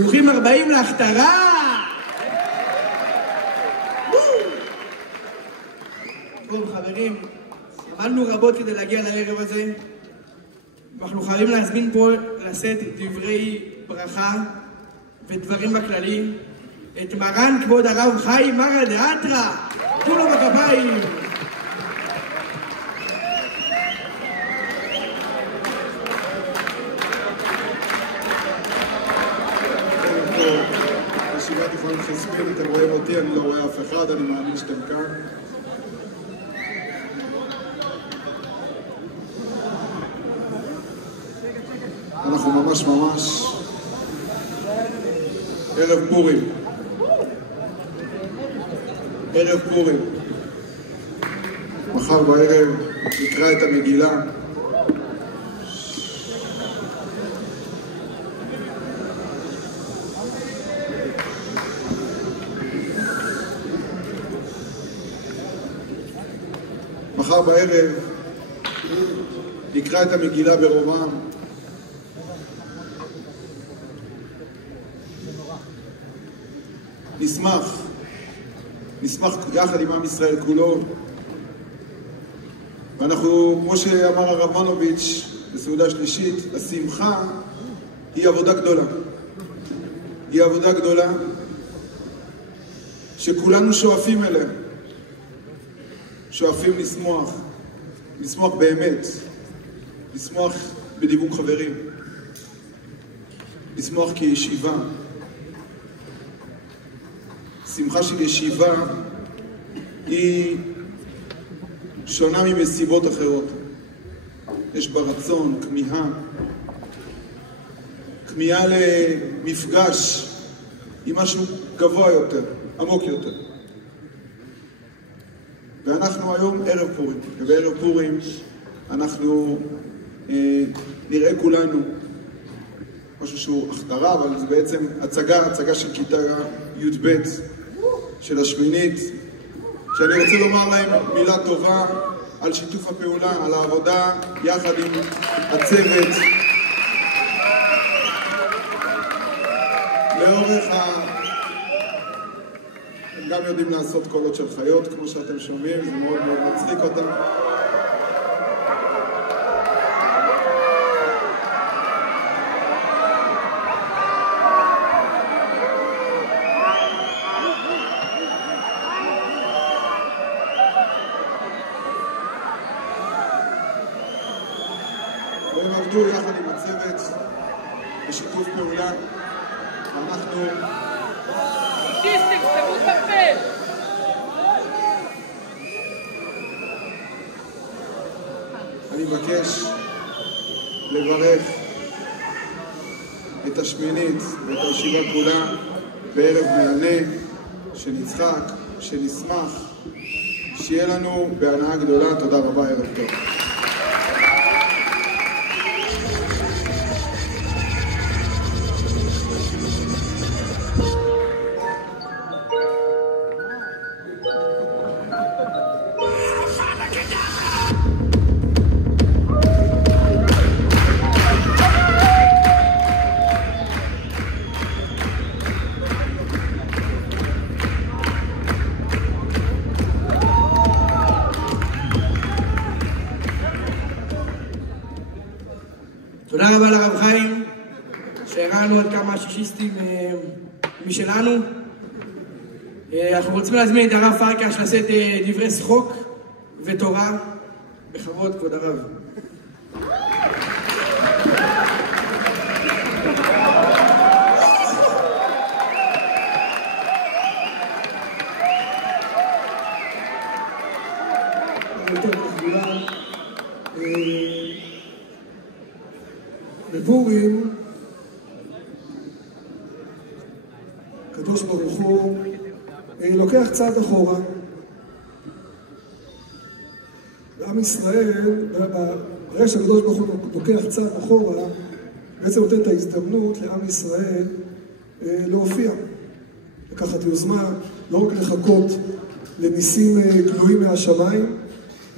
ברוכים 40 להכתרה! טוב חברים, עמלנו רבות כדי להגיע לערב הזה. אנחנו חייבים להזמין פה לשאת דברי ברכה ודברים בכללי את מרן כבוד הרב חיים מרא דאתרא. תנו לו בכפיים. ישיבת תיכון חספין, אתם רואים אותי, אני לא רואה אף אחד, אני מאמין שאתם כאן. אנחנו ממש ערב פורים. ערב פורים. מחר בערב נקרא את המגילה. מחר בערב נקרא את המגילה ברומם. נשמח יחד עם עם ישראל כולו. ואנחנו, כמו שאמר הרב מונוביץ' בסעודה שלישית, השמחה היא עבודה גדולה. היא עבודה גדולה שכולנו שואפים אליה. שואפים לשמוח באמת, לשמוח בדיבור חברים, לשמוח כישיבה. שמחה של ישיבה היא שונה ממסיבות אחרות. יש בה רצון, כמיהה למפגש עם משהו גבוה יותר, עמוק יותר. ואנחנו היום ערב פורים, ובערב פורים אנחנו נראה כולנו משהו שהוא הכתרה, אבל זה בעצם הצגה של כיתה י"ב של השמינית, שאני רוצה לומר להם מילה טובה על שיתוף הפעולה, על העבודה יחד עם הצוות לאורך הם גם יודעים לעשות קולות של חיות, כמו שאתם שומעים, זה מאוד מאוד מצחיק אותם. והם עבדו יחד עם הצוות בשיתוף פעולה. אנחנו אני מבקש לברך את השמינית ואת הישיבה כולה בערב מהנה, שנצחק, שנשמח, שיהיה לנו בהנאה גדולה. תודה רבה, ערב טוב. תודה רבה לרב חיים, שהראינו עד כמה השישיסטים משלנו. אנחנו רוצים להזמין את הרב פרקש לשאת דברי שחוק ותורה. בכבוד, כבוד הרב. בפורים, הקדוש ברוך הוא לוקח צעד אחורה. עם ישראל, ברגע שהקדוש ברוך הוא לוקח צעד אחורה, בעצם נותן את ההזדמנות לעם ישראל להופיע. לקחת יוזמה, לא רק לחכות לניסים גלויים מהשמיים,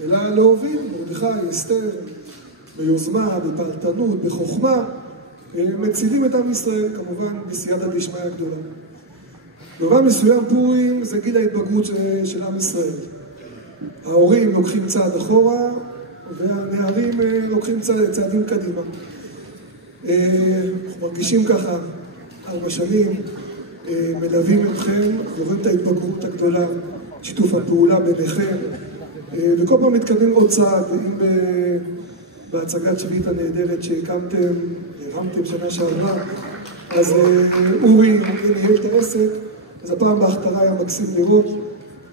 אלא להוביל, מרדכי, אסתר, ביוזמה, בפעלתנות, בחוכמה, מצילים את עם ישראל, כמובן בסייעתא דשמיא גדולה. במובן מסוים פורים זה גיל ההתבגרות של עם ישראל. ההורים לוקחים צעד אחורה, והנערים לוקחים צעדים קדימה. אנחנו מרגישים ככה 4 שנים, מלווים אתכם, ורואים את ההתבגרות הגדולה, שיתוף הפעולה ביניכם, וכל פעם מתקדמים עוד צעד, אם בהצגת שביעית הנהדרת שהקמתם, הרמתם שנה שעברה, אז אורי ניהל את העסק, אז הפעם בהכתרה היה מקסים לראות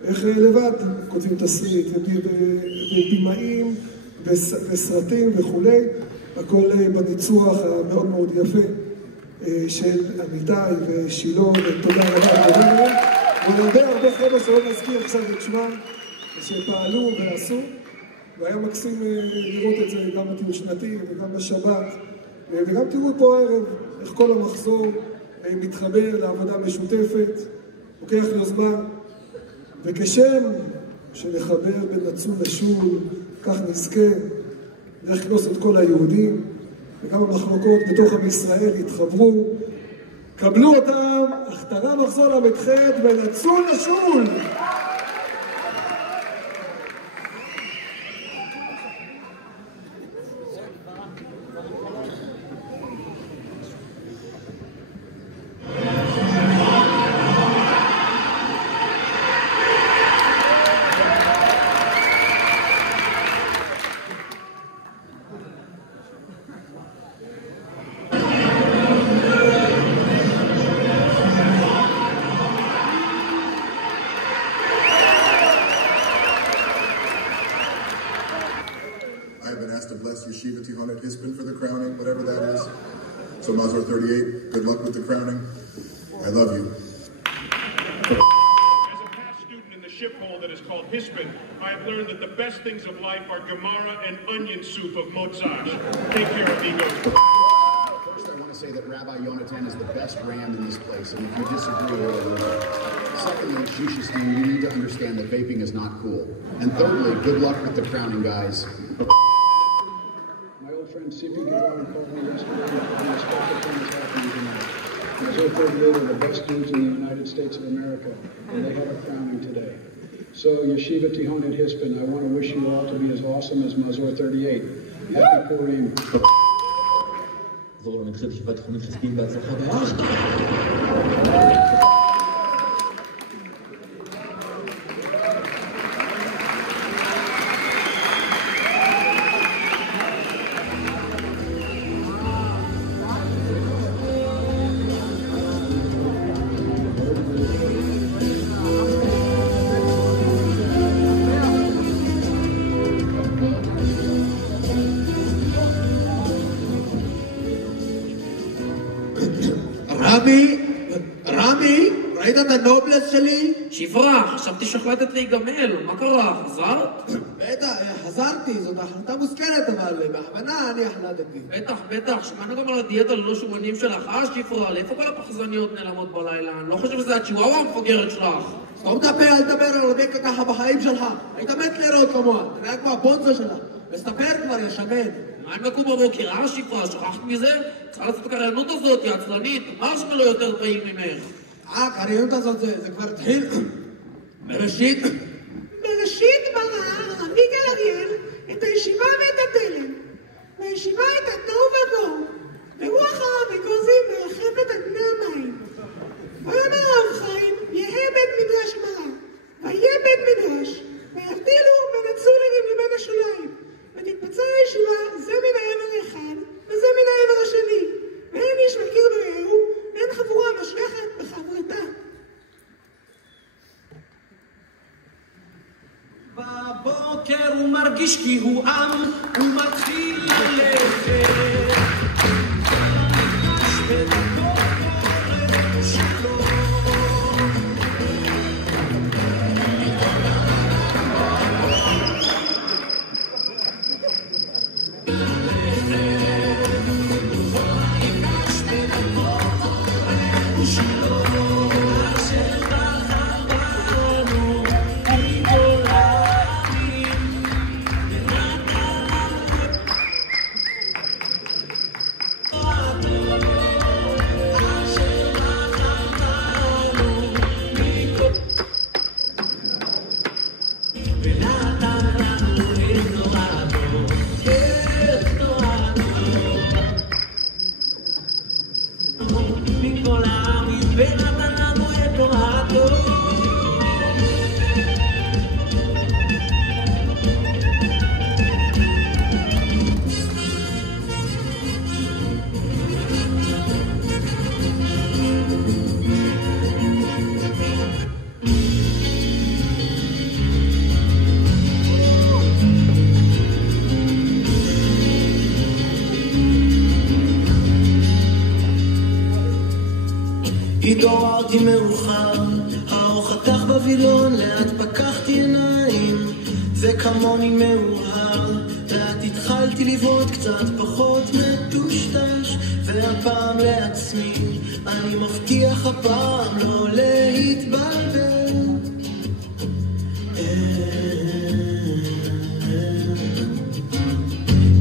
איך לבד כותבים תסריט, ובימאים, וסרטים וכולי, הכל בניצוח המאוד מאוד יפה של עמיתי ושילה, ותודה רבה. ועוד הרבה חבר'ה שלא נזכיר עכשיו את שמם, שפעלו ועשו, והיה מקסים לראות את זה גם בטיול שנתי וגם בשבת, וגם תראו פה הערב איך כל המחזור מתחבר לעבודה משותפת, לוקח יוזמה, וכשם שנחבר בין נצור לשול, כך נזכה דרך כנוס את כל היהודים, וגם המחלוקות בתוך עם ישראל יתחברו. קבלו אותם, הכתרה מחזור ל"ח ונצור לשול. Yeshiva Tihonet Hispin for the crowning, whatever that is. So Mazor 38, good luck with the crowning. I love you. As a past student in the ship hall that is called Hispin, I have learned that the best things of life are Gemara and onion soup of Mozart. Take care, amigos. First, I want to say that Rabbi Yonatan is the best ram in this place, and if you disagree, we're wrong. Secondly, Shishestein, you need to understand that vaping is not cool. And thirdly, good luck with the crowning, guys. Friend C.P. Gilroy called me yesterday and a special thing is happening tonight. Mazor 38 are the best dudes in the United States of America, and they had a crowning today. So, Yeshiva Tihonet Hispin, I want to wish you all to be as awesome as Mazor 38. Happy Purim. זו נתחיל ישיבת תיכונית חספין בהצלחה בארץ. רמי, ראית את הנובלס שלי? שברה, חשבתי שהחלטת להיגמל, מה קרה? חזרת? בטח, חזרתי, זאת החלטה מושכלת, אבל בכוונה אני החלטתי. בטח, שמענו גם על הדיאטה ללא שומנים שלך, שברה, לאיפה כל הפחזניות נעלמות בלילה? אני לא חושב שזה הצ'יוואווה המפגרת שלך. סתום את הפה, אל תדבר על רבקה ככה בחיים שלך. היית מת לראות כמוה, תראה כמו הבונזה שלה. וסתפר כבר, ישמן. מה הם לקום בבוקר, שברה, שכחת מזה? צריכה לעשות את הקריינות הזאת, היא עצלנית, מרשמלו יותר פעיל ממך. הקריינות הזאת זה כבר התחיל. בראשית ברא רבי גל אריאל את הישיבה ואת התלם. והישיבה את התוהו ובוהו. ורוח הרב אגוזים מרחפת על פני המים. ויאמר הרב חיים, יהא בית מדרש גמרא. ויהיה בית מדרש. ויבדילו בין הצולרים לבין השוליים. ותתפצל הישיבה זה מן העבר אחד וזה מן העבר השני. ואין איש מכיר ברעהו, ואין חבורה משגחת בחברתה. בבוקר הוא מרגיש כי הוא עם, הוא מתחיל ללכת. בדרכו קורא שלו. התעוררתי מאוחר, האור חתך בווילון, לאט פקחתי עיניים, וכמוני מאוהר, לאט התחלתי לבעוט קצת פחות מטושטש, והפעם לעצמי, אני מבטיח הפעם לא להתבלבל.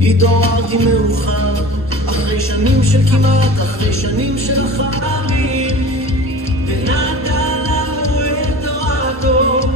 התעוררתי מאוחר, אחרי שנים של כמעט, אחרי שנים של החיים, ונתן לנו את תורתו.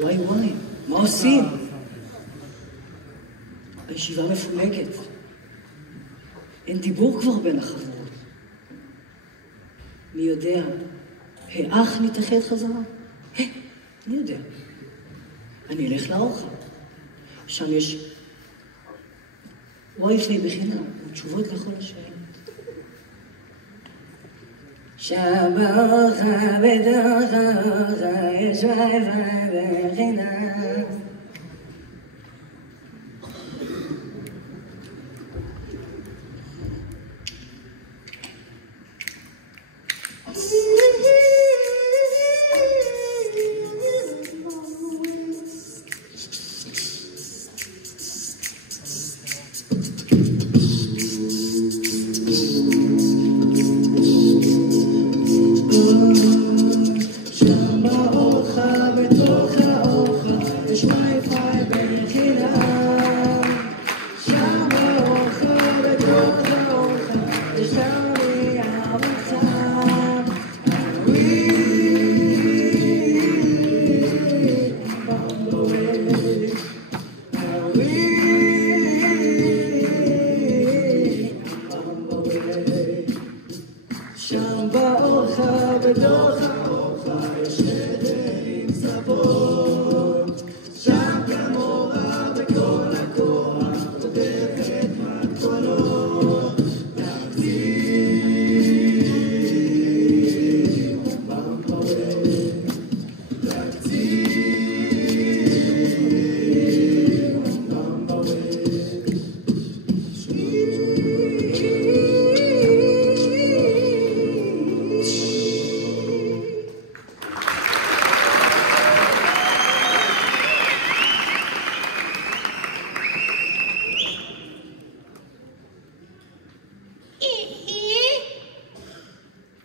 וואי וואי, מה עושים? הישיבה מפונקת. אין דיבור כבר בין החברות. מי יודע, האח נתאחד חזרה? אני יודע. אני אלך לארוחה. שם יש וי-פיי בחינם, ותשובות לכל השאלות. שם בארוחה בתוך הארוחה יש וי-פיי בחינם.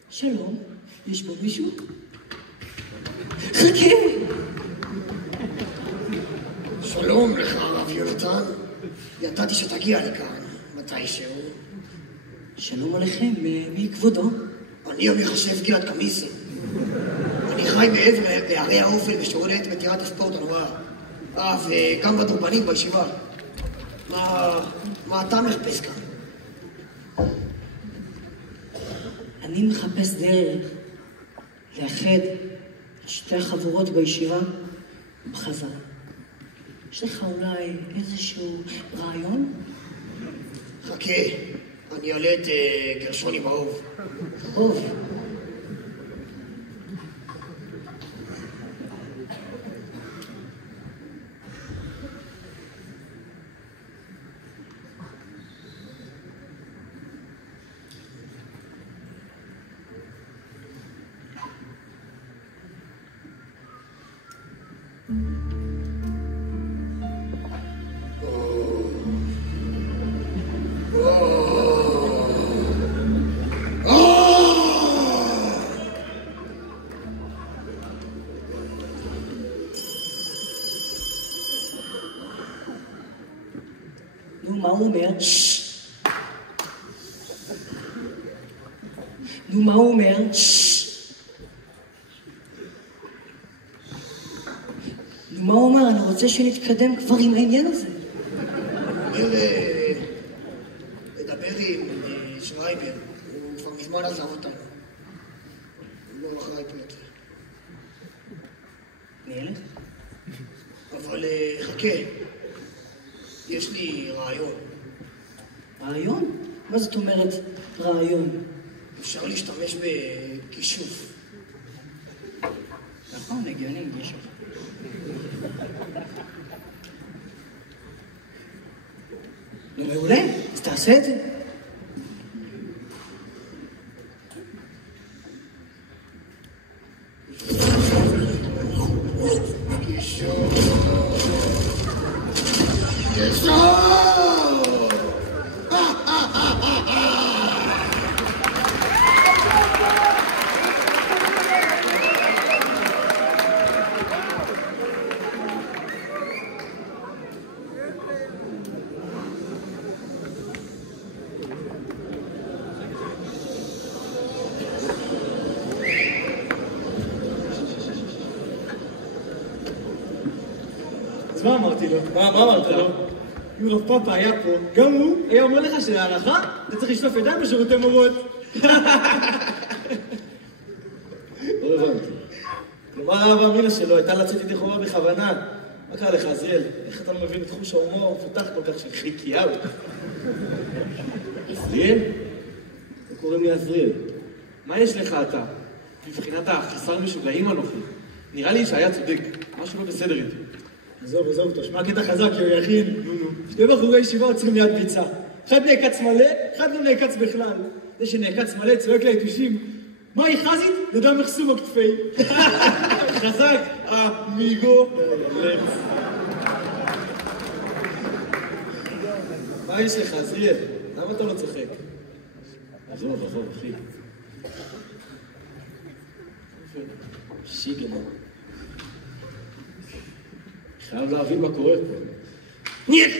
שלום, יש פה מישהו? חכה! שלום לך, הרב יונתן. ידעתי שתגיע לכאן, מתישהו. שלום עליכם, מי כבודו? אני המחשב גלעד קמיסי. אני חי מעבר לערי האופל ושולט בטירת הספורט הנוראה. וגם בדרבנים בישיבה. מה אתה מחפש כאן? אני מחפש דרך לאחד את שתי החבורות בישיבה בחזרה. יש לך אולי איזשהו רעיון? חכה, אני אעלה את גרשוני באוב. אוב. נו, מה הוא אומר? נו, מה הוא אומר? נו, מה הוא אומר? אני רוצה שנתקדם כבר עם העניין הזה. הוא אומר, לדבר עם שרייבר, הוא כבר מזמן עזב אותנו. הוא לא אחראי פה יותר. נלך? אבל חכה, יש לי רעיון. רעיון? מה זאת אומרת רעיון? אפשר להשתמש בכישוף. נכון, הגיוני, כישוף. נו, מעולה, אז תעשה את זה. אז מה אמרתי לו? מה אמרת לו? אם רב פאפה היה פה, גם הוא היה אומר לך שלהלכה אתה צריך לשטוף ידיים בשירותי מורות. לא הבנתי. כלומר, האהבה המילה שלו הייתה לצאת איתי חובה בכוונה. מה קרה לך, עזריאל? איך אתה לא מבין את חוש ההומור המפותח כל כך של חיקיהו? עזריאל? לא קוראים לי עזריאל. מה יש לך אתה? מבחינת החסר משוגעים הנוכחי. נראה לי שהיה צודק. משהו לא בסדר איתי. עזוב, תשמע קטע חזק, יויכין. שני בחורי ישיבה עוצרים ליד ביצה. אחד נעקץ מלא, אחד לא נעקץ בכלל. זה שנעקץ מלא צועק ליתושים. מה היא חזית? נדע מחסום הכתפי. חזק, מיגו. מה יש לך, עזריאל? למה אתה לא צוחק? עזוב, אחי. שיגמר. חייב להבין מה קורה פה. ניח!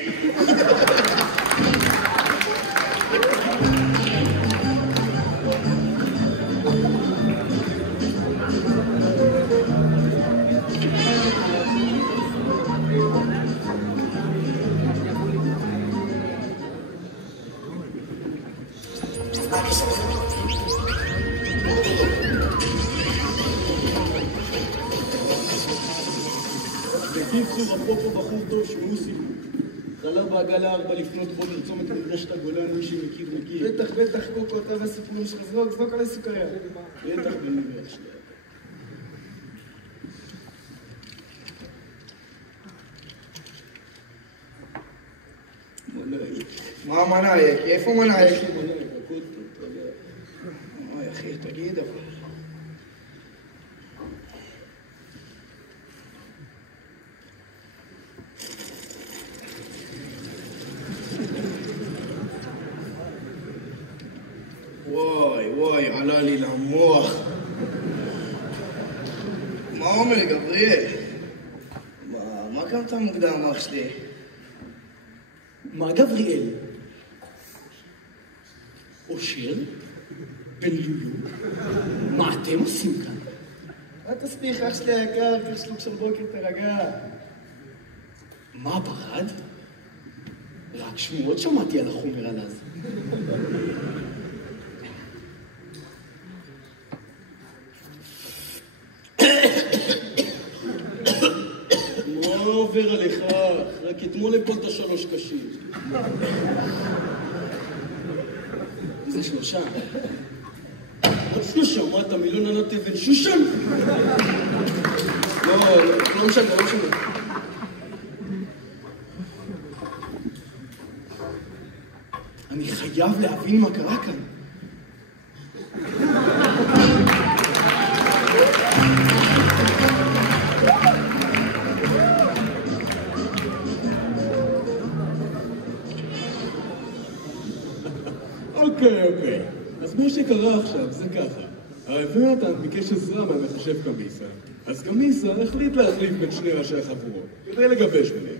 בקיצור, אפרופו בחור טוב שהוא סיפור. חלה בעגלה 4 לפנות בו לרצום את מדרשת הגולן, מי שמכיר. בטח, קוקו, אתה והסיפורים שלך, זרוק עלי סוכריה. בטח בנבח שלה. מה מנאייק? איפה מנאייק? אוי, אחי, תגיד אבל. וואי, עלה לי למוח. מה אומר גבריאל? מה קמת מוקדם, אח שלי? מה גבריאל? אושר? בן לולו? מה אתם עושים כאן? מה תספיך, אח שלי היקר, פרסלוק של בוקר תרגע. מה ברד? רק שמועות שמעתי על החומר על אז. מה עובר עליך? רק אתמול הפלת 3 קשים. זה 3. עוד 3, מה אתה מילון ענת אבן שושן? לא משנה. אני חייב להבין מה קרה כאן. אוקיי. אז מה שקרה עכשיו זה ככה. יונתן ביקש עזרה מהמחשב קמיסה. אז קמיסה החליט להחליף בין שני ראשי החבורות, כדי לגבש ביניהם.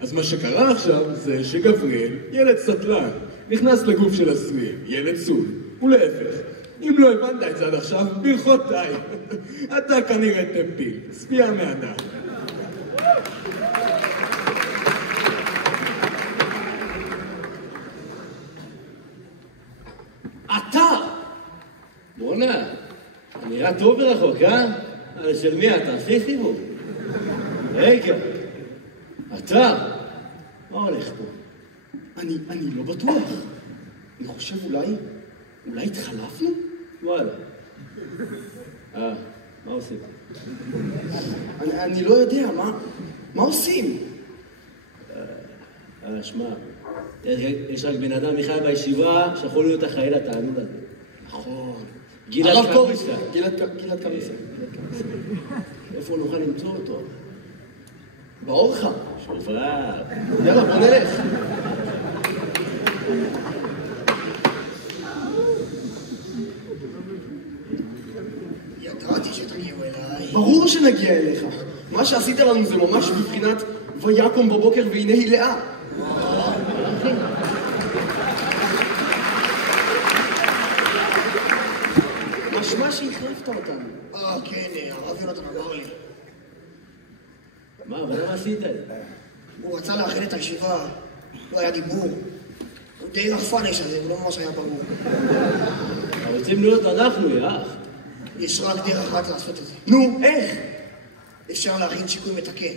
אז מה שקרה עכשיו זה שגבריאל, ילד סטלן, נכנס לגוף של עשרים, ילד סול, ולהפך. אם לא הבנת את זה עד עכשיו, ברכותיי. אתה כנראה טמפיל, צפייה מהדף. אתה! בוא'נה, נראה טוב ורחוק, אבל של מי אתה? עשי סיבוב. רגע, אתה? מה הולך פה? אני לא בטוח. אני חושב אולי התחלפנו? וואלה. מה עושים? אני לא יודע, מה עושים? שמע, יש רק בן אדם אחד בישיבה שיכול להיות אחראי לתענוג הזה. נכון. גלעד קמיסה. גלעד קמיסה. איפה נוכל למצוא אותו? באורחה. שופר. יאללה, בוא נלך. ידעתי שתגיעו אליי. ברור שנגיע אליך. מה שעשית לנו זה ממש בבחינת ויקום בבוקר והנה היא לאה. משמע שהחלפת אותנו. כן, הרב יונתן אמר לי. מה, אבל למה עשית את זה? הוא רצה לאחד את הישיבה, לא היה דיבור. הוא די רחפן האיש הזה, הוא לא ממש היה ברור. רוצים להיות אנחנו, יאח. יש רק דרך אחת לעשות את זה. נו, איך? אפשר להכין שיקוי מתקן,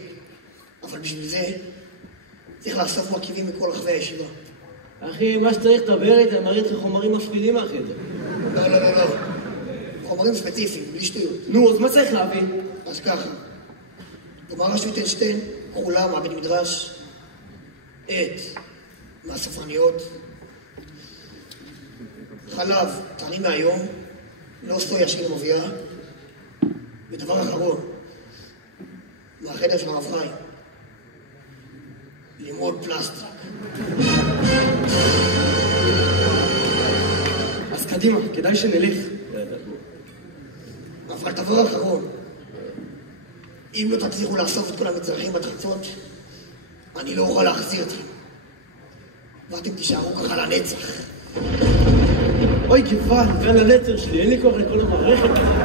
אבל בשביל זה צריך לאסוף מרכיבים מכל רחבי הישיבה. אחי, מה שצריך לדבר איתה, מראה לך חומרים מפחידים מהחדר. לא, לא, לא, לא. חומרים ספציפיים, בלי שטויות. נו, אז מה צריך להביא? אז ככה. גמרא שויטנשטיין, כחולה, מעבד מדרש, עט, מהספרניות, חלב, טרי מהיום, לא סטוי ישיר למביאה, ודבר אחרון, מהחדר של הרב חיים, לימוד פלסטיק. אז קדימה, כדאי שנלך. אבל דבר אחרון, אם לא תצליחו לאסוף את כל המצרכים בתחצות, אני לא אוכל להחזיר אתכם. ואתם תישארו ככה לנצח. אוי גוואל, כאן הנצר שלי, אין לי כוח לכל המערכת.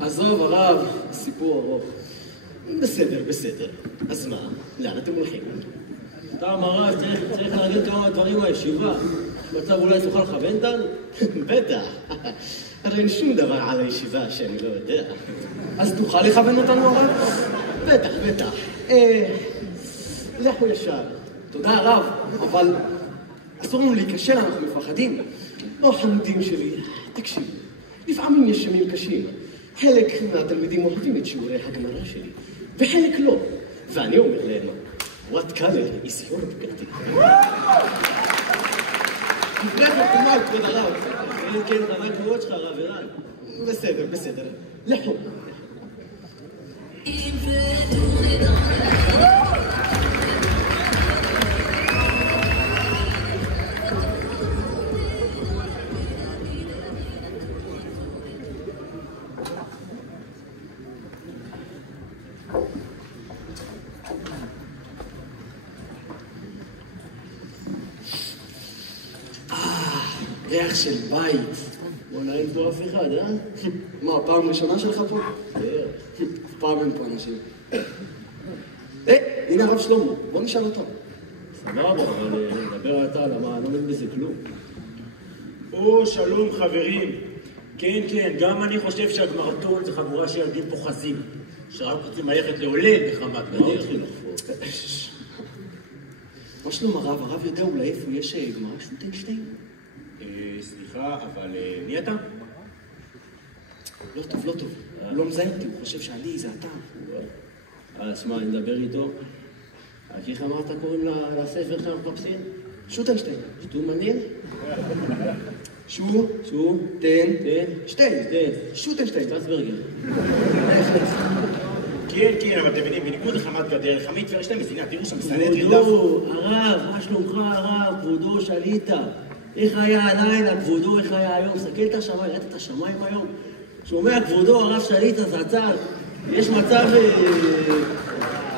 עזוב, הרב, סיפור ארוך. בסדר. אז מה? לאן אתם הולכים? טעם הרב, צריך להגיד כמה דברים מהישיבה. מצב אולי תוכל לכוון אותנו? בטח. הרי אין שום דבר על הישיבה שאני לא יודע. אז תוכל לכוון אותנו, הרב? בטח. לכו ישר. תודה, הרב, אבל אסור לנו להיכשל, אנחנו מפחדים. לא חמודים שלי, תקשיב. לפעמים יש ימים קשים. חלק מהתלמידים אוהבים את שיעורי הגמרא שלי, וחלק לא. ואני אומר להם, what color is your beauty? כבוד הרב. כן, מה הקבועות שלך, הרב ערן? בסדר. לכו. ריח של בית. בוא'נה, אין פה אף אחד, אה? מה, הפעם ראשונה שלך פה? כן. אף פעם אין פה אנשים. הנה הרב שלמה, בוא נשאל אותו. סבבה, אבל נדבר אתה, למה אני לא מבין בזה כלום. שלום חברים. כן, גם אני חושב שהגמרתון זה חבורה של ילדים פוחזים, שרק רוצים ללכת לעולל בחמת גדר. מה שלום הרב? הרב יודע אולי איפה יש גמרא שוטנשטיין? סליחה, אבל מי אתה? לא טוב. הוא לא מזהה אותי, הוא חושב שאני, זה אתה. אז מה, אני מדבר איתו? איך אמרת קוראים לספר שאנחנו מחפשים? שוטנשטיין. שטות מעניין? שוטנשטיין. שטרסברגר. כן, אבל אתם מבינים, בניגוד לחמת גדר, חמית ויש להם מזינה, תראו שם מסענת ירדף. כבודו, הרב, מה שלומך הרב, כבודו, שליטה. איך היה הלילה, כבודו, איך היה היום? סתכל את השמיים, ראית את השמיים היום? שומע, כבודו, הרב שליטה, זה הצד. יש מצב,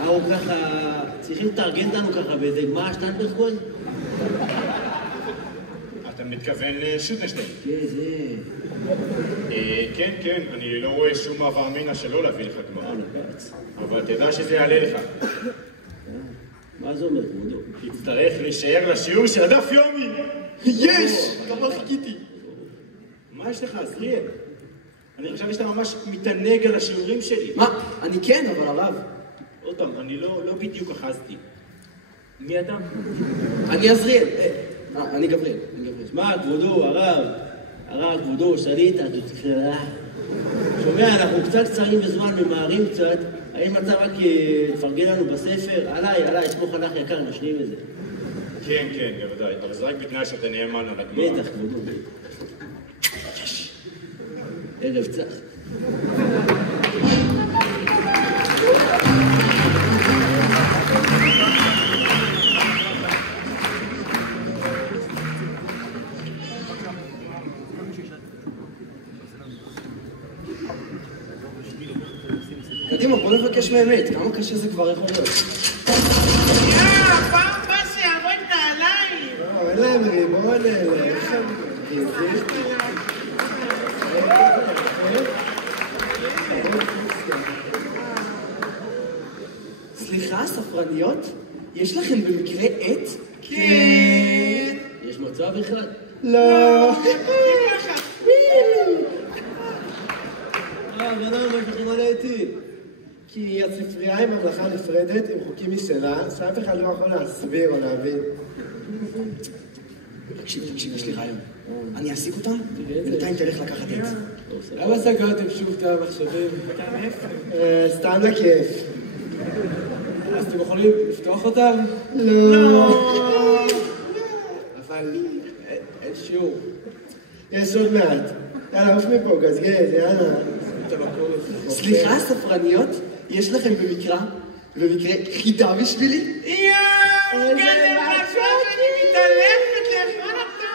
אנחנו ככה, צריכים לתארגן אותנו ככה באיזה גמרא שטיינברגון? אתה מתכוון לשוטנשטיין? כן, זה... כן, אני לא רואה שום הווה אמינא שלא להביא לך גמרא. אבל תדע שזה יעלה לך. מה זה אומר, כבודו? תצטרך להישאר לשיעור של הדף יומי! יש! כמה חיכיתי. מה יש לך, עזריאל? אני חושב שאתה ממש מתענג על השיעורים שלי. מה? אני כן, אבל הרב. עוד פעם, אני לא בדיוק אחזתי. מי אתה? אני עזריאל. אני גבריאל. מה, כבודו, הרב, כבודו, שליטה, שומע, אנחנו קצת קצרים בזמן, ממהרים קצת. האם אתה רק תפרגן לנו בספר? עליי, סמוך עליך יקר, נשלים את זה. כן, בוודאי, אבל זה רק בתנאי שאתה נאמן על הגמרא. בטח, כבודו. ערב צח. קדימה, בוא נבקש באמת, כמה קשה זה כבר יכול להיות. פעם בא שיעבוד נעליים! אין להם ריבון אלה, איך הם... סליחה, ספרניות? יש לכם במקרה עט? כן! יש מצב אחד? לא! אבל למה יש לכם מלא עטים? כי הספרייה היא ממלכה נפרדת עם חוקים משלה, שאף אחד לא יכול להסביר או להבין. תקשיב, יש לי רעיון. אני אעסיק אותם, בינתיים תלך לקחת עץ. למה סגרתם שוב את המחשבים? סתם לכיף. אז אתם יכולים לפתוח אותם? לא. אבל אין שיעור. יש עוד מעט. יאללה, עוף מפה, גזגז, יאללה. סליחה, ספרניות, יש לכם במקרה חידה בשבילי? יואו! גדל משהו שאני מתעלפת לאכול אותו!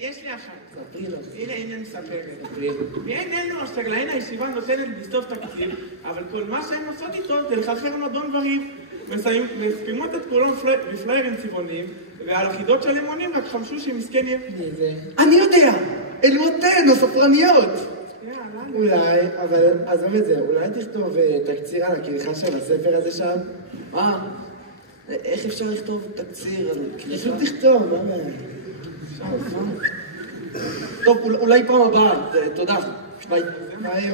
יש לי אחת. הנה אני מספרת. מעינינו השתגלעין הישיבה נותנת בסוף תקציב, אבל כל מה שהן עושות איתו זה לחרחר מדון וריב. מספימות את כולם בפליירים צבעוניים, ועל החידות של לימונים רק חמשו שמסכן יהיה. אני יודע! אלו אתן, הספרניות! אולי, אבל עזוב את זה, אולי תכתוב תקציר על הכריכה של הספר הזה שם? מה? איך אפשר לכתוב תקציר על כריכה? פשוט תכתוב, מה בעיה? טוב, אולי פעם הבאה, תודה. ביי. ביי.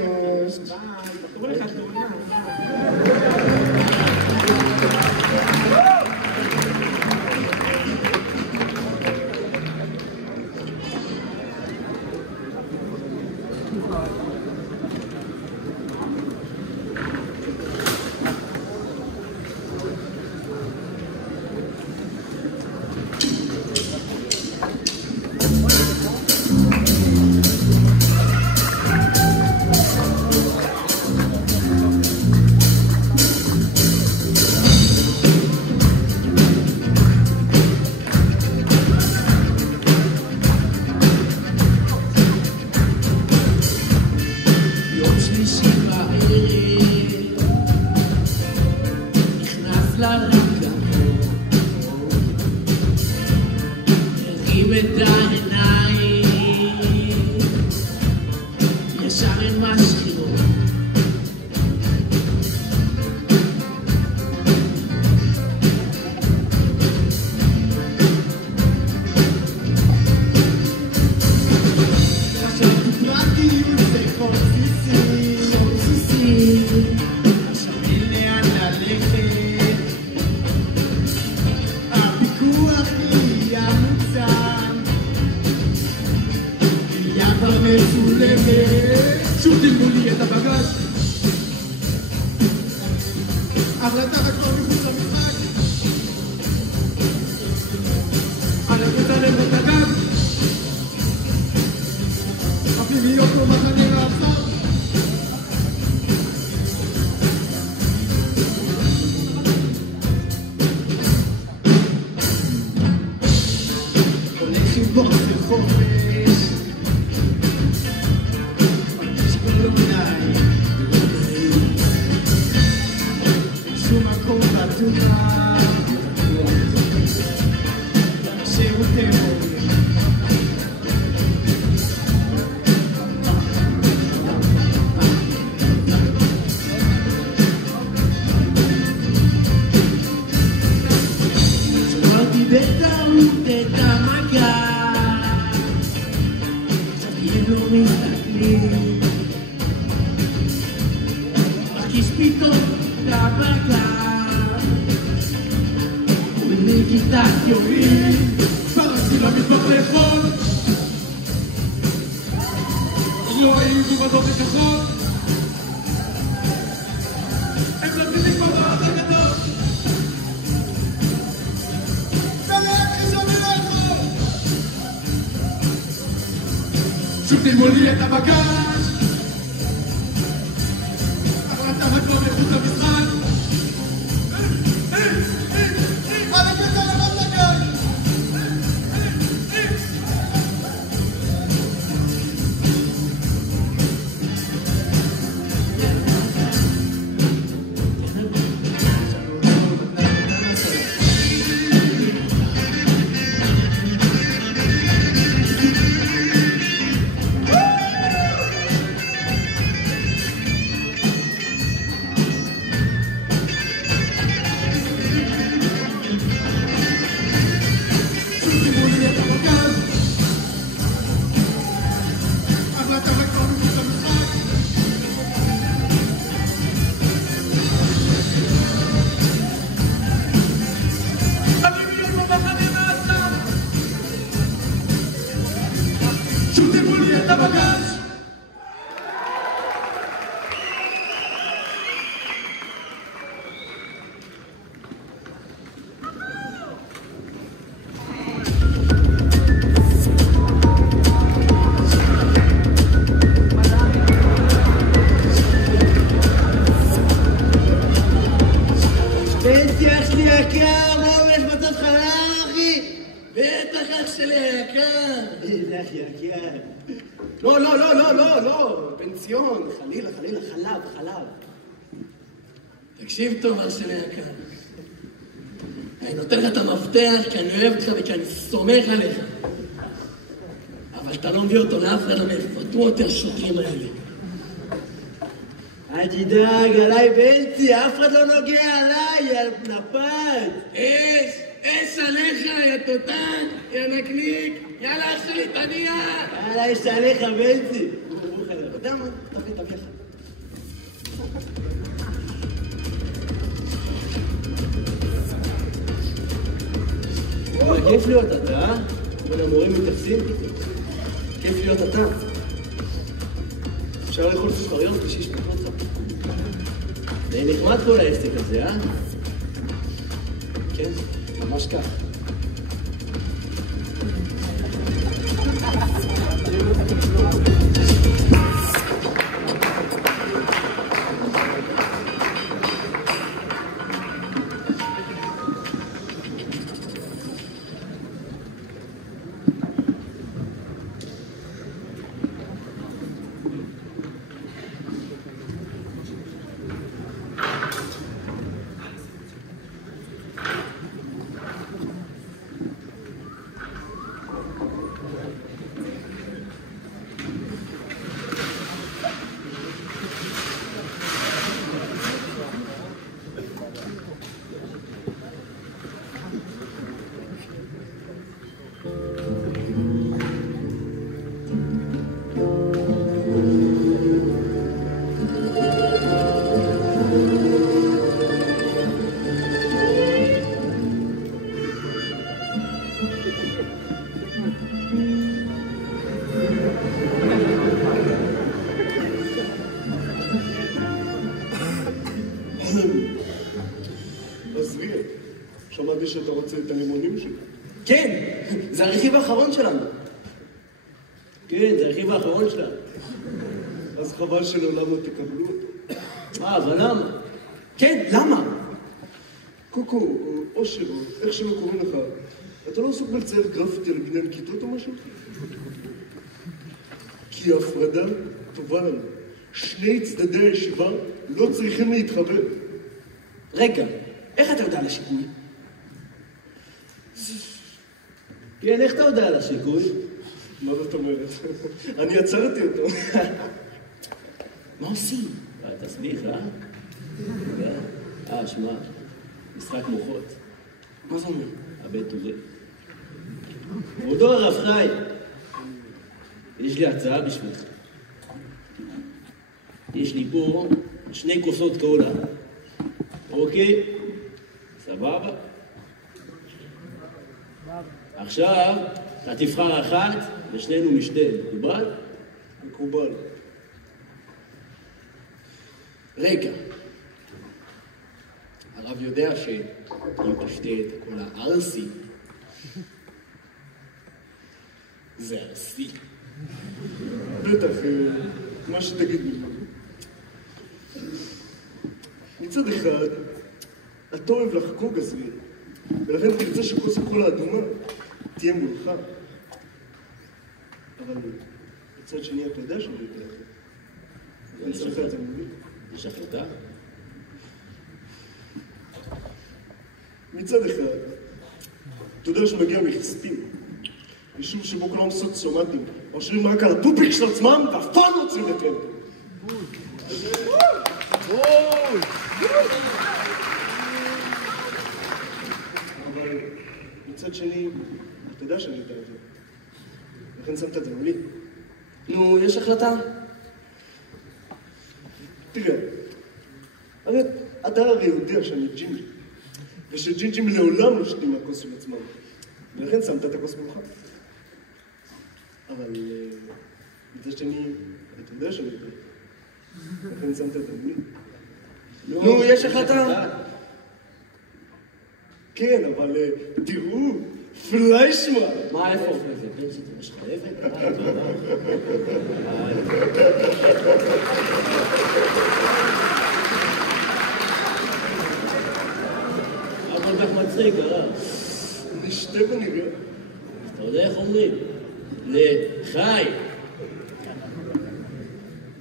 תלמו לי את הבגז, אבל אתה רק לא מחוץ למשחק. מה לקטע לבד לגן? תקשיב טוב, אח שלי יקר. אני נותן לך את המפתח כי אני אוהב אותך וכי אני סומך עליך. אבל אתה לא מביא אותו לאף אחד, יפטרו אותי השוטרים האלה. אל תדאג, עליי בנצי, אף אחד לא נוגע עליי, יא נפת. אש עליך, יא תותן, יא נקניק, יאללה אח שלי, תניע. יאללה, אש עליך, בנצי. אתה יודע מה? תביא לך. כיף להיות אתה, אה? אבל המורים מתייחסים פתאום. כיף להיות אתה. אפשר לאכול סוכריות ושיש פחות לך. זה נחמד כל העסק הזה, אה? כן, ממש כך. שמעתי שאתה רוצה את הלימונים שלי. כן, זה הרכיב האחרון שלנו. כן, זה הרכיב האחרון שלנו. אז חבל שלעולם לא תקבלו אותו. אבל למה? כן, למה? קוקו, או שלא, איך שלא קוראים לך, אתה לא עסוק בלצייר גרפיטי על בניין כיתות או משהו? כי ההפרדה טובה לנו. שני צדדי הישיבה לא צריכים להתחבר. רגע, איך אתה יודע על השיקוי? כן, איך אתה יודע על השיקוי? מה זאת אומרת? אני עצרתי אותו. מה עושים? תסביך, שמע, משחק מוחות. מה זה אומר? הבט וזה. כבודו הרב חי, יש לי הצעה בשבילך. יש לי פה 2 כוסות קולה. אוקיי? סבבה? עכשיו, אתה תבחר אחת ושנינו משתה. מקובל? מקובל. רגע. הרב יודע שאם תשתה את הכל הארסי, זה ארסי. בטח, מה שתגיד לי. מצד אחד, אתה אוהב לחגוג עזבי, ולכן תרצה שכוס הכל האדומה תהיה מולך. אבל מצד שני, אתה יודע שאני יודע לך. אני צריך את זה מולי. יש החלטה? מצד אחד, אתה יודע שמגיע מחספים, יישוב שבו כולם סוציומטים, חושבים רק על הפופיק של עצמם, ואף פעם לא עוצרים את הם. אבל מצד שני, אתה יודע שאני יודע את זה. לכן שמת את זה מולי. נו, יש החלטה? תראה, אתה הרי יודע שאני ג'ינג'י, ושג'ינג'ים לעולם לא שתים מהכוס של עצמם, ולכן שמת את הכוס מולך. אבל מצד שני, אתה יודע שאני יודע, לכן שמת את המולי. נו, יש החלטה? כן, אבל תראו, פליישמן! מה, איפה? זה בן שאתה משחלבת? כל כך מצחיק, הרב. נשתה ונראה. אתה יודע איך אומרים? לחי.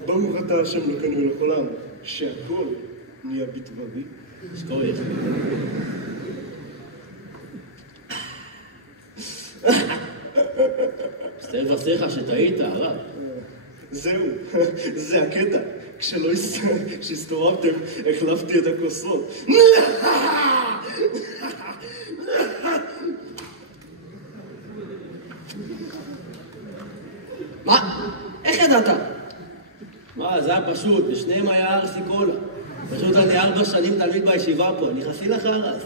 ברוך אתה השם לקנו ולעולם, שהכל נהיה בטבעי. שכוח. מצטער לבשר לך שטעית, הרב. זהו, זה הקטע. כשהסתובבתם, החלפתי את הכוסות. מה? איך ידעת? מה, זה היה פשוט, בשניהם היה ארסי קולה. פשוט אני 4 שנים תלמיד בישיבה פה, אני חסי לך הרס.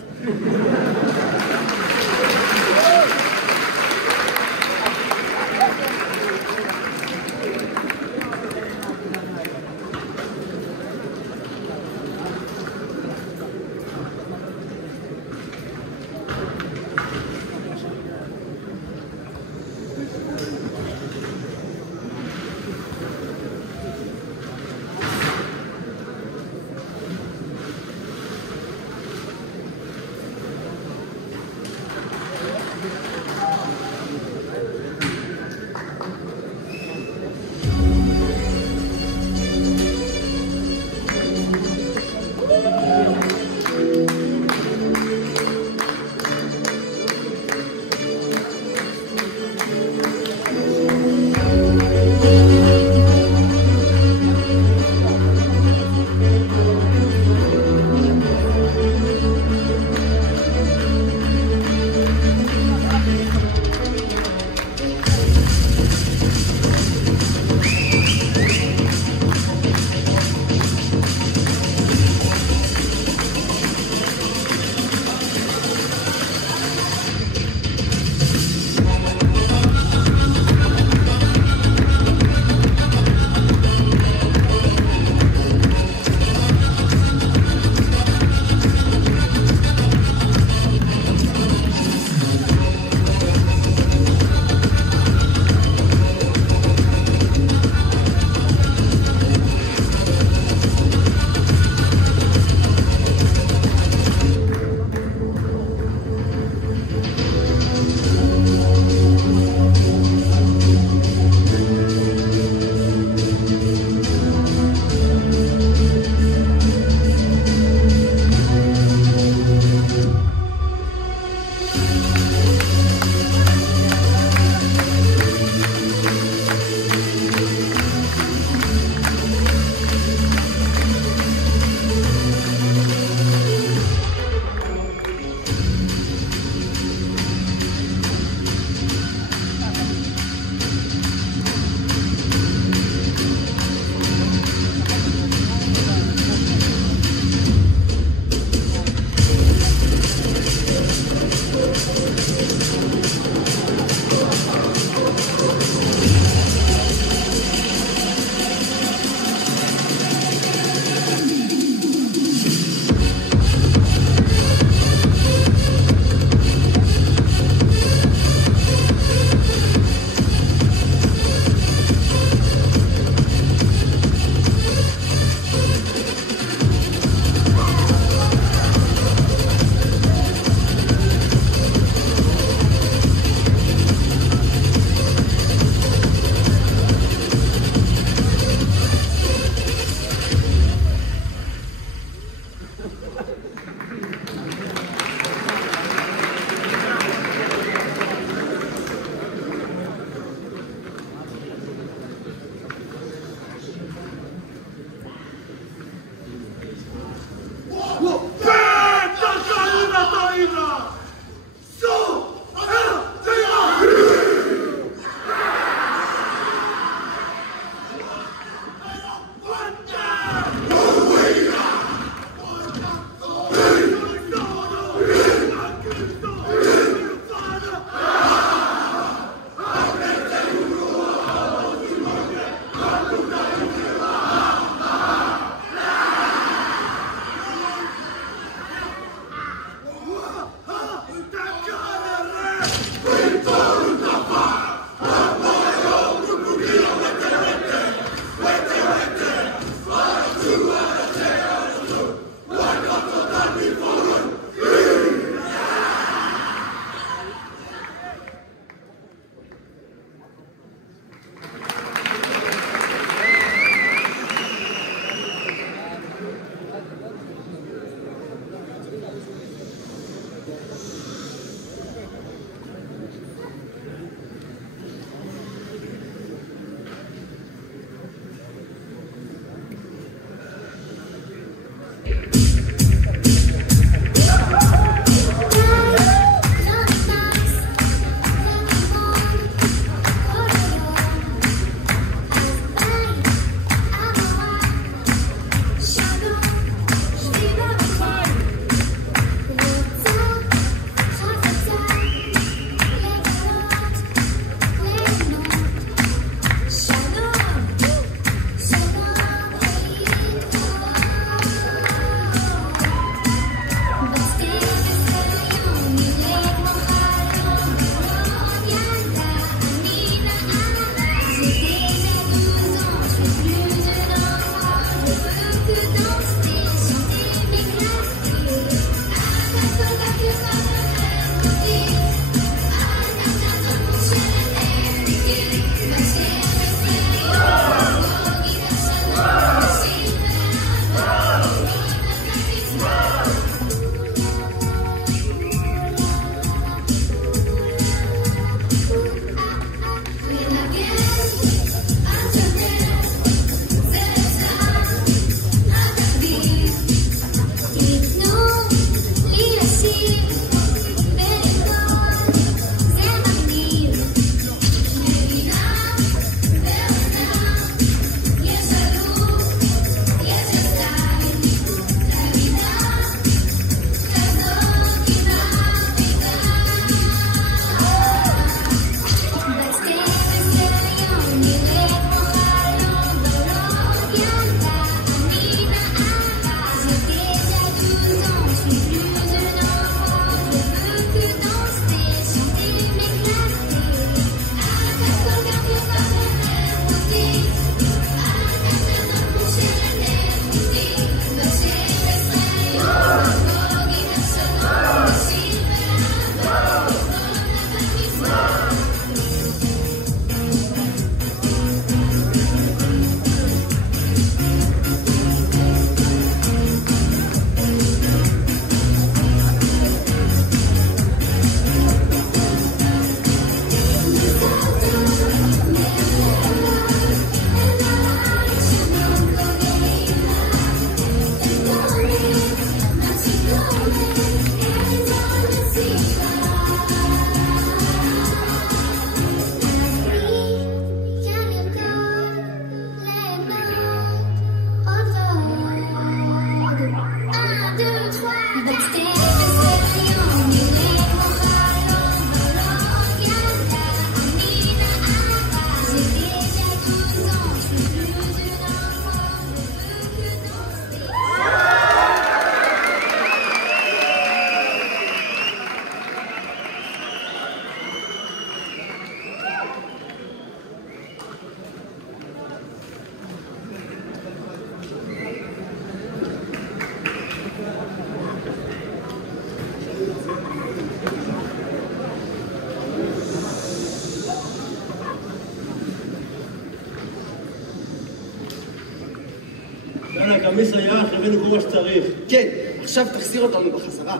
יאללה, קמיס היה, הבאנו כל מה שצריך. כן, עכשיו תחזיר אותנו בחזרה.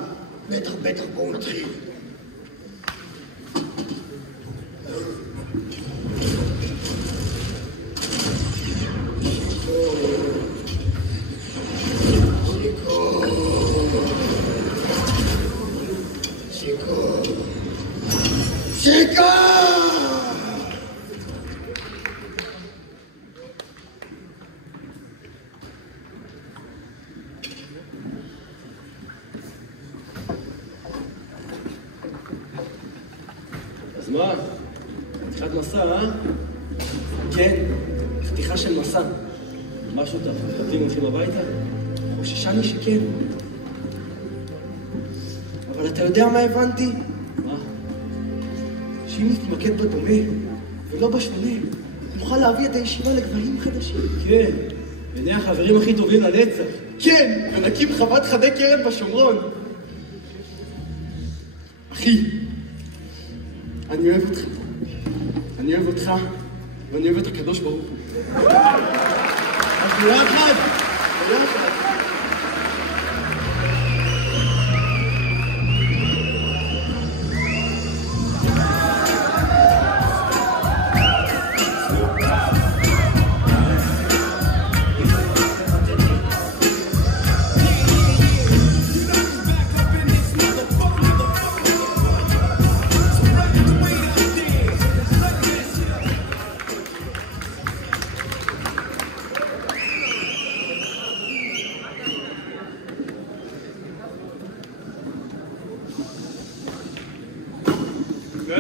בטח, בואו נתחיל. שיקו! אז מה? חתיכת מסע, כן, חתיכה של מסע. משהו טוב, חתים הולכים הביתה? חוששני שכן. אבל אתה יודע מה הבנתי? מה? שאם נתמקד בדומה ולא בשונה, נוכל להביא את הישיבה לגבהים חדשים. כן, ונהיה החברים הכי טובים לנצח. כן, ונקים חוות חדי קרן בשומרון. אחי, אני אוהב אותך. אני אוהב אותך, ואני אוהב את הקדוש ברוך הוא. אז ביחד! ביחד!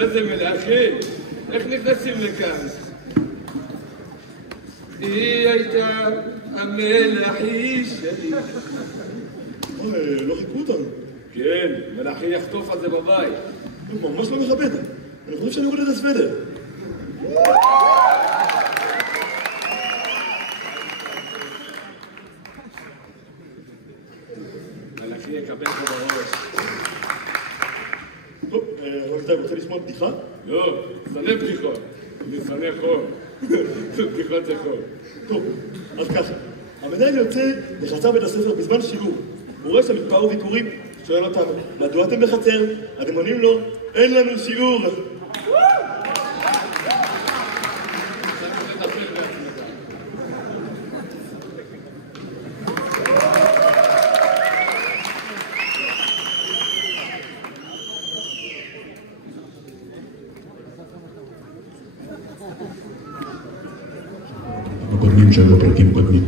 איזה מלאכים, איך נכנסים לכאן? היא הייתה המלאכי שלי. לא חיכו אותנו. כן, מלאכי יחטוף על זה בבית. הוא ממש לא מכבד. אני חושב שאני אוריד את הסוודר. מלאכי יקבל פה בראש. טוב, אתה רוצה לשמוע בדיחה? לא, שונא בדיחות. אני שונא חור. בדיחות זה חור. טוב, אז ככה. המנהל יוצא לחצר בית הספר בזמן שיעור. הוא רואה שם מספר וביקורים, שואל אותם, מדוע אתם בחצר? אתם עונים לו, אין לנו שיעור. הקודמים שהיו בפרקים קודמים.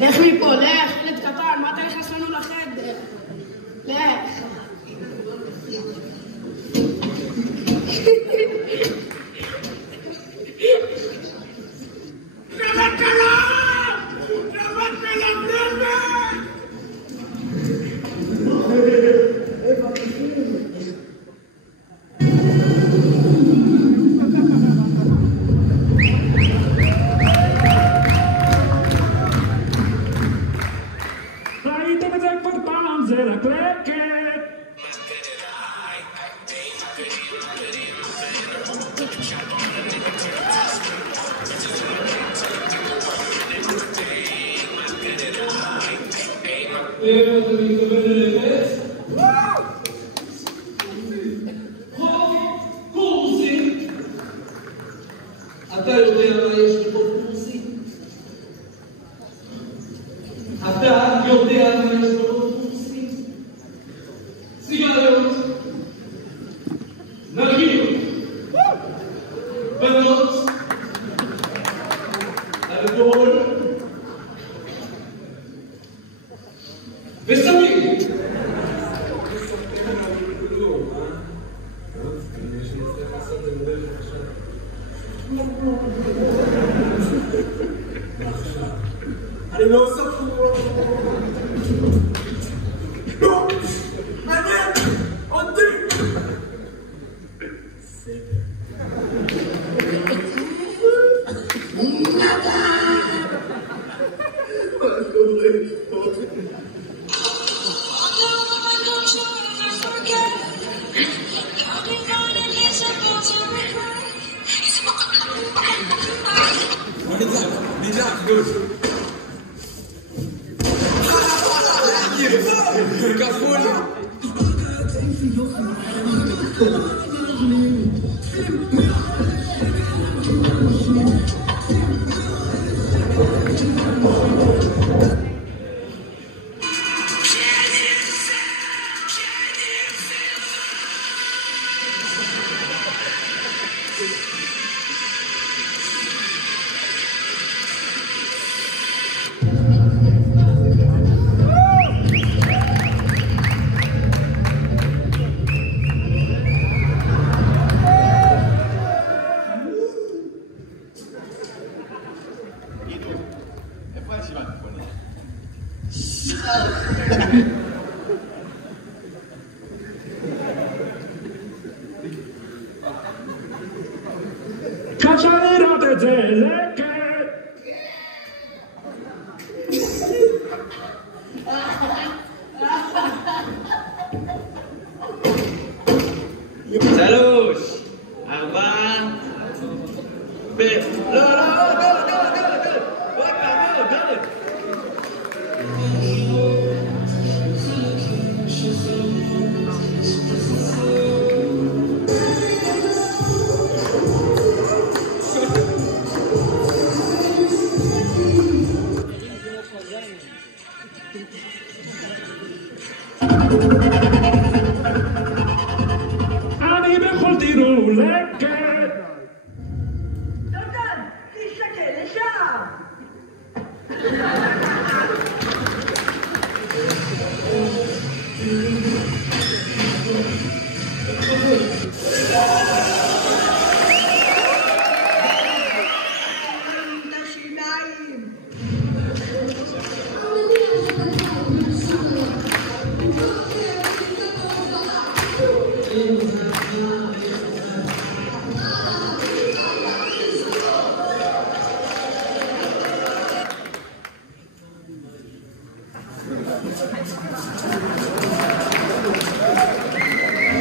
לך מפה, לך, ילד קטן, מה אתה נכנס לנו לחדר? לך. אתה יודע מה יש בחוף פורסי? אתה יודע מה יש בחוף פורסי? סיגריות, נרגילות, בנות, אלכוהול וסמים. אני לא ספור. לא! מעניין! אותי! בסדר. מה קורה פה? נדלק, גוש. כפול. קשה לראות את זה לקט. שלוש, ארבע, לא, אני בכל תראו לקט. דודן, תסתכל לשם.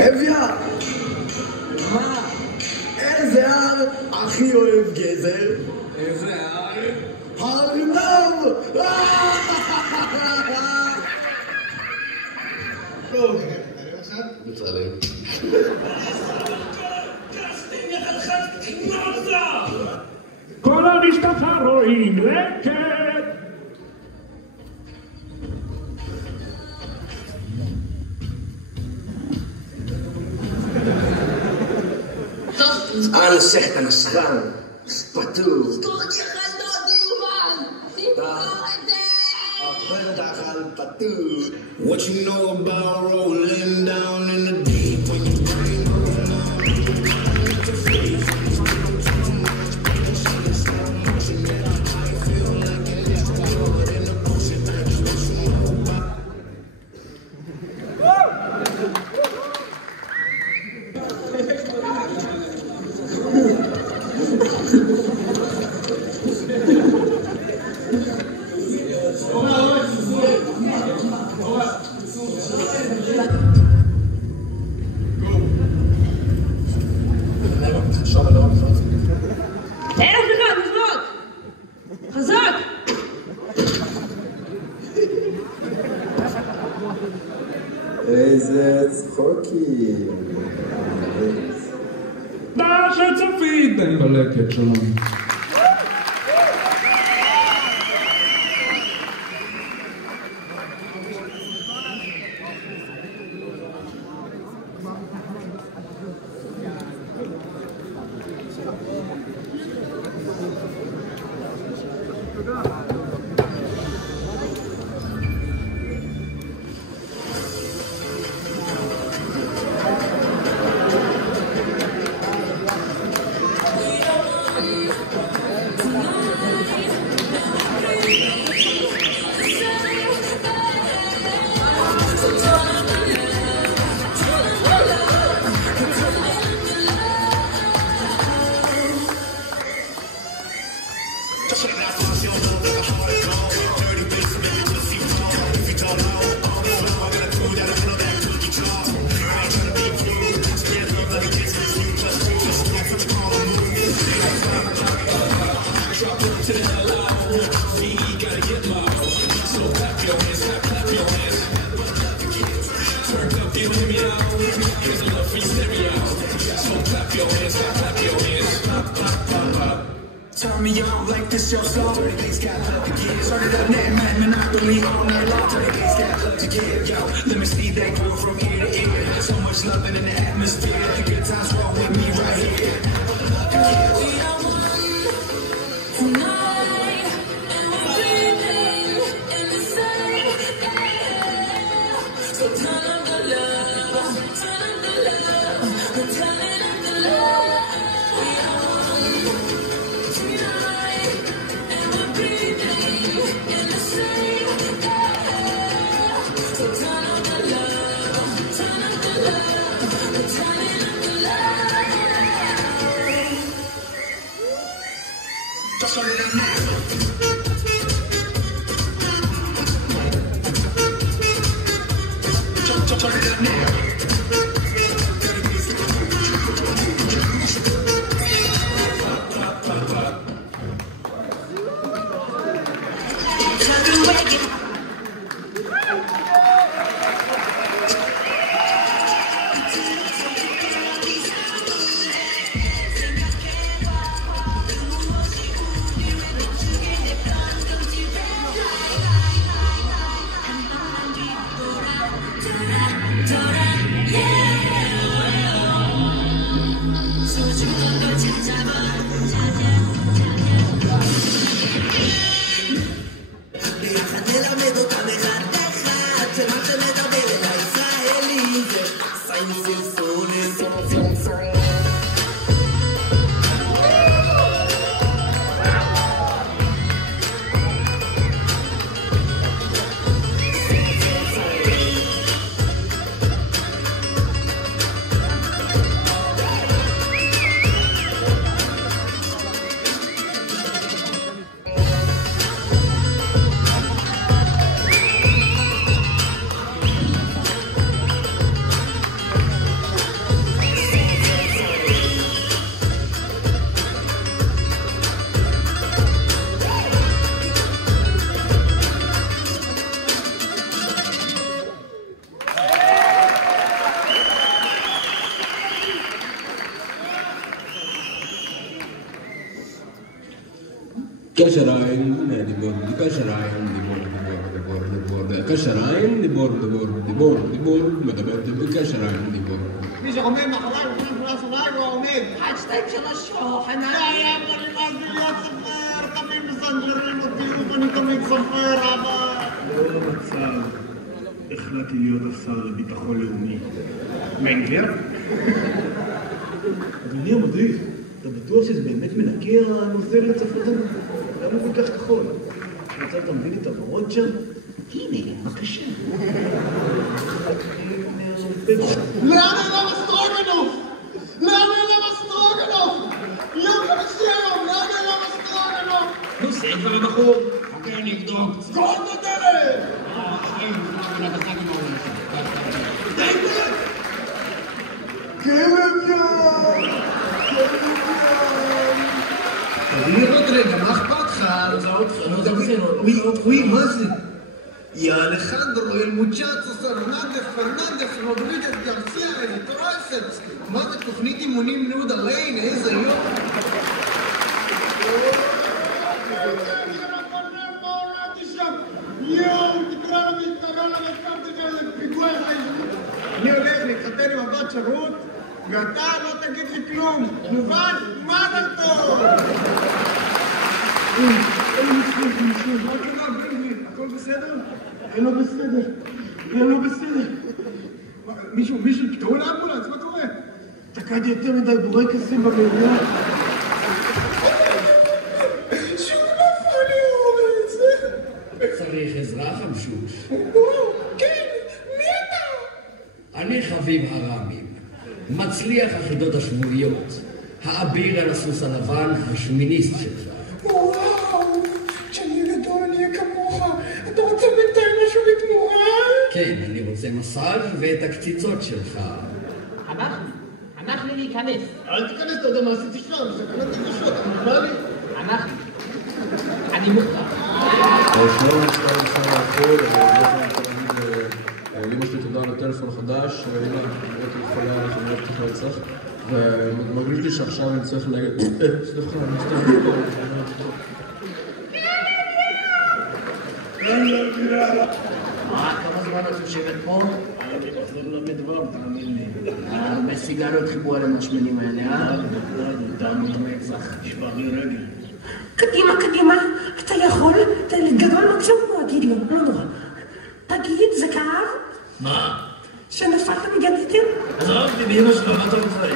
אביה! מה? איזה הר הכי אוהב גזר? איזה הר? הר נוב! טוב, בצלם. כל המשפחה רואים לקט. אנא סחת הנסחן, פטור. What you know about rolling down in the deep when you bring אין אף אחד, נפלוט! חזק! איזה צחוקים. תודה שצפית בלקט שלנו. Turn me on like this your song. 30 days got love to give. Started up net man monopoly all night long. 30 days got love to give. Yo, let me see that groove from ear to ear. So much love in the atmosphere. The good times roll with me right here. We are one tonight, and we're breathing in the same air. So turn up the love, turn up the love, we're turning up the love. We are one tonight, and we're breathing in the same air. So turn up the love, turn up the love, we're turning up the love. Just turn it up now. Turn it up now. קשריים, דיבור, קשריים, קשריים, דיבור, מדברת בקשריים, דיבור. מי שעומד מאחוריי, הוא עומד. 1, 2, 3, חנן. היה פה נמאס לי להיות סופר, תמיד מסנג'רים אותי, ואני תמיד סופר, אבל... לא מצב, החלטתי להיות השר לביטחון לאומי. מנגר? אדוני המדריך, אתה בטוח שזה באמת מנקר הנושא לצפותנו? למה כל כך כחול? רוצה תמבין את הוורוד שם? הנה, בבקשה. למה למה סטרוגנוף? למה למה סטרוגנוף? יום חמישי היום, למה למה סטרוגנוף? נו, זה כבר הבחור. אוקיי, אני אבדוק. סגור את הדלת! כלב ים! תביא עוד רגע, מה אכפת לך? וואי, מה זה? יא אלחנדרו, אל מוצ'אצוס, פרננדס, רודריגז, גרסיה, אריטרייספס. מה זה תוכנית אימונים נודה ליין? איזה יום! יואו, תקרא למשטרה למספר של פיגוע חייזות. אני הולך להתחתן עם עבודת שירות, ואתה לא תגיד לי כלום. מובן? מזל טוב! הכל בסדר? אין לו בסדר. אין לו בסדר. מישהו, תקראו לאמבולנס, מה קורה? תקעתי יותר מדי בורקסים במדינה. חביב הרמים, מצליח החידות השבועיות, האביר על הסוס הלבן, השמיניסט שלך. וואו, כשאני גדול אני אהיה כמוך. אתה רוצה בינתיים משהו בתמורה? כן, אני רוצה מסאז' ואת הקציצות שלך. אנחנו להיכנס. אל תיכנס, אתה יודע מה עשיתי שם, סכנת נפשות, אתה נורמלי? אנחנו. אני מוכרח. שלום, נשמע לשם האחרון, לאמא שלי תודה על הטלפון החדש, ואמא, הייתי יכולה לחמוד ככה לצלח, ומרגיש לי שעכשיו אני צריך להגיד, סליחה, אני צריך לדבר. כמה זמן את יושבת פה? אני מחזור למדבר, תאמין לי. הרבה סיגריות חיברו עליהם השמנים האלה, דעמות רצח, נשבר לי רגל. קדימה, אתה יכול? אתה גדול מקסימום, תגיד לו, לא נורא. תגיד, זה כאב? מה? שנפלת מגדיתם? אז רבתי באמא שלך, מה אתה רוצה?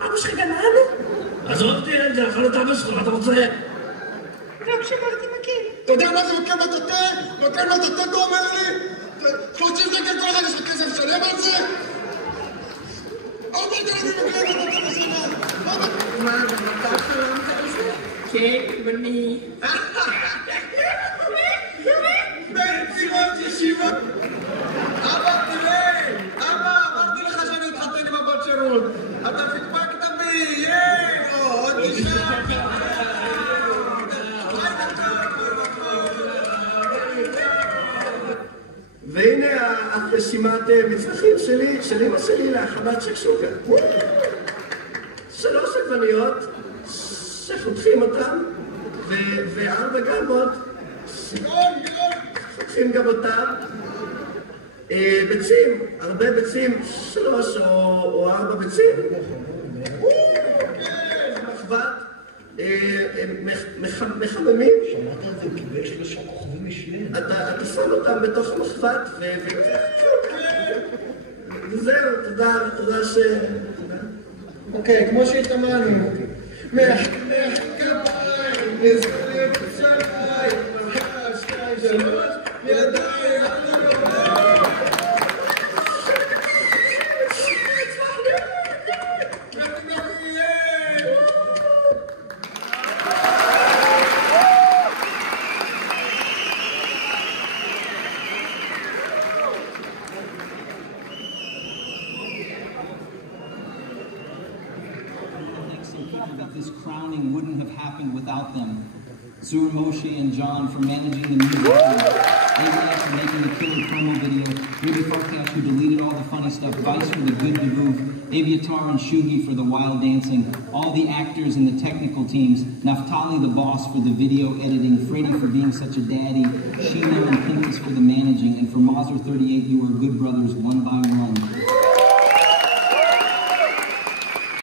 אבא שלך גנן? אז רבתי, זה אכל את אבא שלך, מה אתה רוצה? רק שברתי מקל. אתה יודע מה זה מקל מטאטא? מקל מטאטא, אתה אומר לי? 30 שקל כל אחד, יש לך כסף לשלם על זה? 4,000 מקל מטאטא בשנה. מה, אתה חלמת על זה? כן, בני. בנציבות ישיבה. אבא, תראה! אבא, אמרתי לך שאני אתחתן עם הבת שירות. אתה פקפקת בי, עוד אישה. והנה הרשימת מצרכים של אמא שלי להכנת שקשוקה. 3 עגבניות שחותכים אותם, ו4 גמות חותכים גם אותם. ביצים, הרבה ביצים, 3 או 4 ביצים. מחבת, מחממים. שמעת את זה, קיבל 3 כוכבים משלם. אתה שם אותם בתוך המחבת וזהו, תודה ש... אוקיי, כמו שהתאמנו. כפיים, נזכיר את השמיים, 1, 2, 3, ידיים, this crowning wouldn't have happened without them. Zur, Moshe, and John for managing the music video, ABS for making the killer promo video, Ruby Farkash who deleted all the funny stuff, Vice for the good devouf, Aviatar and Shugi for the wild dancing, all the actors and the technical teams, Naftali the boss for the video editing, Freddy for being such a daddy, Sheena and Pinkas for the managing, and for Mazur 38, you are good brothers one by one.